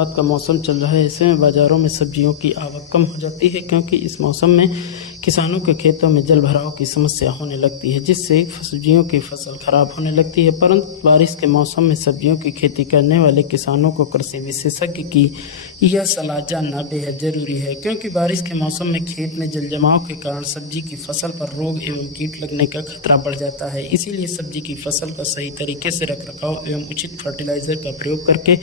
बरसात का मौसम चल रहा है। ऐसे में बाज़ारों में सब्जियों की आवक कम हो जाती है, क्योंकि इस मौसम में किसानों के खेतों में जल भराव की समस्या होने लगती है, जिससे सब्जियों की फसल खराब होने लगती है। परंतु बारिश के मौसम में सब्जियों की खेती करने वाले किसानों को कृषि विशेषज्ञ की यह सलाह जानना बेहद जरूरी है, क्योंकि बारिश के मौसम में खेत में जल जमाव के कारण सब्जी की फसल पर रोग एवं कीट लगने का खतरा बढ़ जाता है। इसीलिए सब्जी की फसल का सही तरीके से रखरखाव एवं उचित फर्टिलाइजर का प्रयोग करके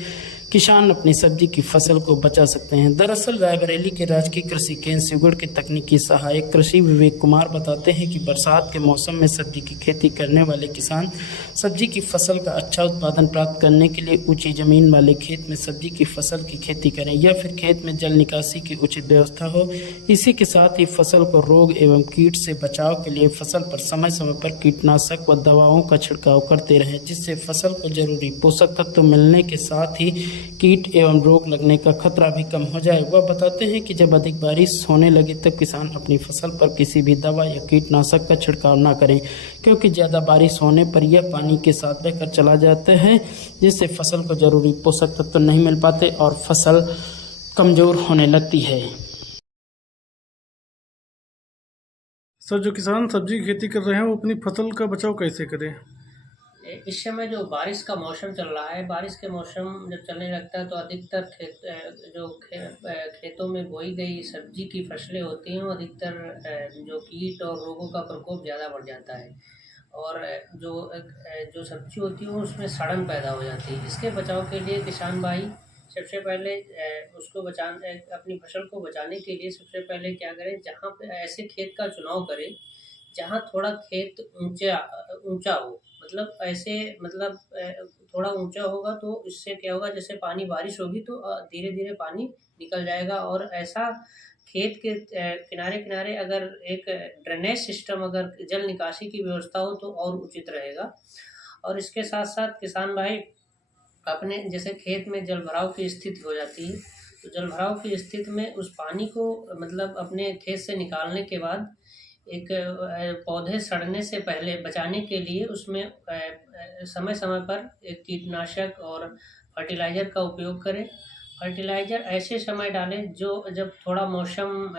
किसान अपनी सब्जी की फसल को बचा सकते हैं। दरअसल रायबरेली के राजकीय कृषि केंद्र शिवगढ़ के तकनीकी सहायक कृषि विवेक कुमार बताते हैं कि बरसात के मौसम में सब्जी की खेती करने वाले किसान सब्जी की फसल का अच्छा उत्पादन प्राप्त करने के लिए ऊंची जमीन वाले खेत में सब्जी की फसल की खेती करें, या फिर खेत में जल निकासी की उचित व्यवस्था हो। इसी के साथ ही फसल को रोग एवं कीट से बचाव के लिए फसल पर समय समय पर कीटनाशक व दवाओं का छिड़काव करते रहें, जिससे फसल को जरूरी पोषक तत्व मिलने के साथ ही कीट एवं रोग लगने का खतरा भी कम हो जाए। वह बताते हैं कि जब अधिक बारिश होने लगे तब किसान अपनी फसल पर किसी भी दवा या कीटनाशक का छिड़काव न करें, क्योंकि ज़्यादा बारिश होने पर यह पानी के साथ बहकर चला जाता है, जिससे फसल को जरूरी पोषक तत्व नहीं मिल पाते और फसल कमजोर होने लगती है। सर, जो किसान सब्जी की खेती कर रहे हैं वो अपनी फसल का बचाव कैसे करें? इस समय जो बारिश का मौसम चल रहा है, बारिश के मौसम जब चलने लगता है तो अधिकतर खेतों में बोई गई सब्जी की फसलें होती हैं, वो अधिकतर जो कीट और रोगों का प्रकोप ज़्यादा बढ़ जाता है, और जो सब्जी होती है वो उसमें सड़न पैदा हो जाती है। इसके बचाव के लिए किसान भाई सबसे पहले अपनी फसल को बचाने के लिए सबसे पहले क्या करें, जहाँ पे ऐसे खेत का चुनाव करें जहाँ थोड़ा खेत ऊंचा ऊंचा हो, मतलब ऐसे मतलब थोड़ा ऊंचा होगा तो इससे क्या होगा, जैसे पानी बारिश होगी तो धीरे धीरे पानी निकल जाएगा। और ऐसा खेत के किनारे किनारे अगर एक ड्रेनेज सिस्टम, अगर जल निकासी की व्यवस्था हो तो और उचित रहेगा। और इसके साथ साथ किसान भाई अपने जैसे खेत में जल भराव की स्थिति हो जाती है, तो जल भराव की स्थिति में उस पानी को मतलब अपने खेत से निकालने के बाद एक पौधे सड़ने से पहले बचाने के लिए उसमें समय समय पर एक कीटनाशक और फर्टिलाइज़र का उपयोग करें। फर्टिलाइज़र ऐसे समय डालें जो जब थोड़ा मौसम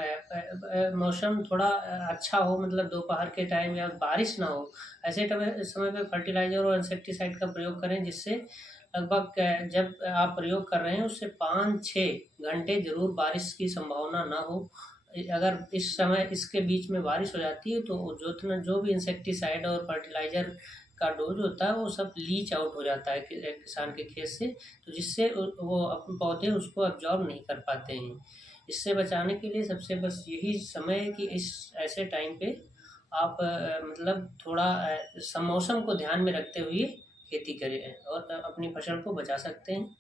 थोड़ा अच्छा हो, मतलब दोपहर के टाइम या बारिश ना हो, ऐसे समय पे फर्टिलाइज़र और इंसेक्टिसाइड का प्रयोग करें, जिससे लगभग जब आप प्रयोग कर रहे हैं उससे 5-6 घंटे जरूर बारिश की संभावना ना हो। अगर इस समय इसके बीच में बारिश हो जाती है तो जो भी इंसेक्टिसाइड और फर्टिलाइज़र का डोज होता है वो सब लीच आउट हो जाता है किसान के खेत से, तो जिससे वो अपने पौधे उसको अब्जॉर्ब नहीं कर पाते हैं। इससे बचाने के लिए सबसे बस यही समय है कि इस ऐसे टाइम पे आप मतलब थोड़ा मौसम को ध्यान में रखते हुए खेती करें और अपनी फसल को बचा सकते हैं।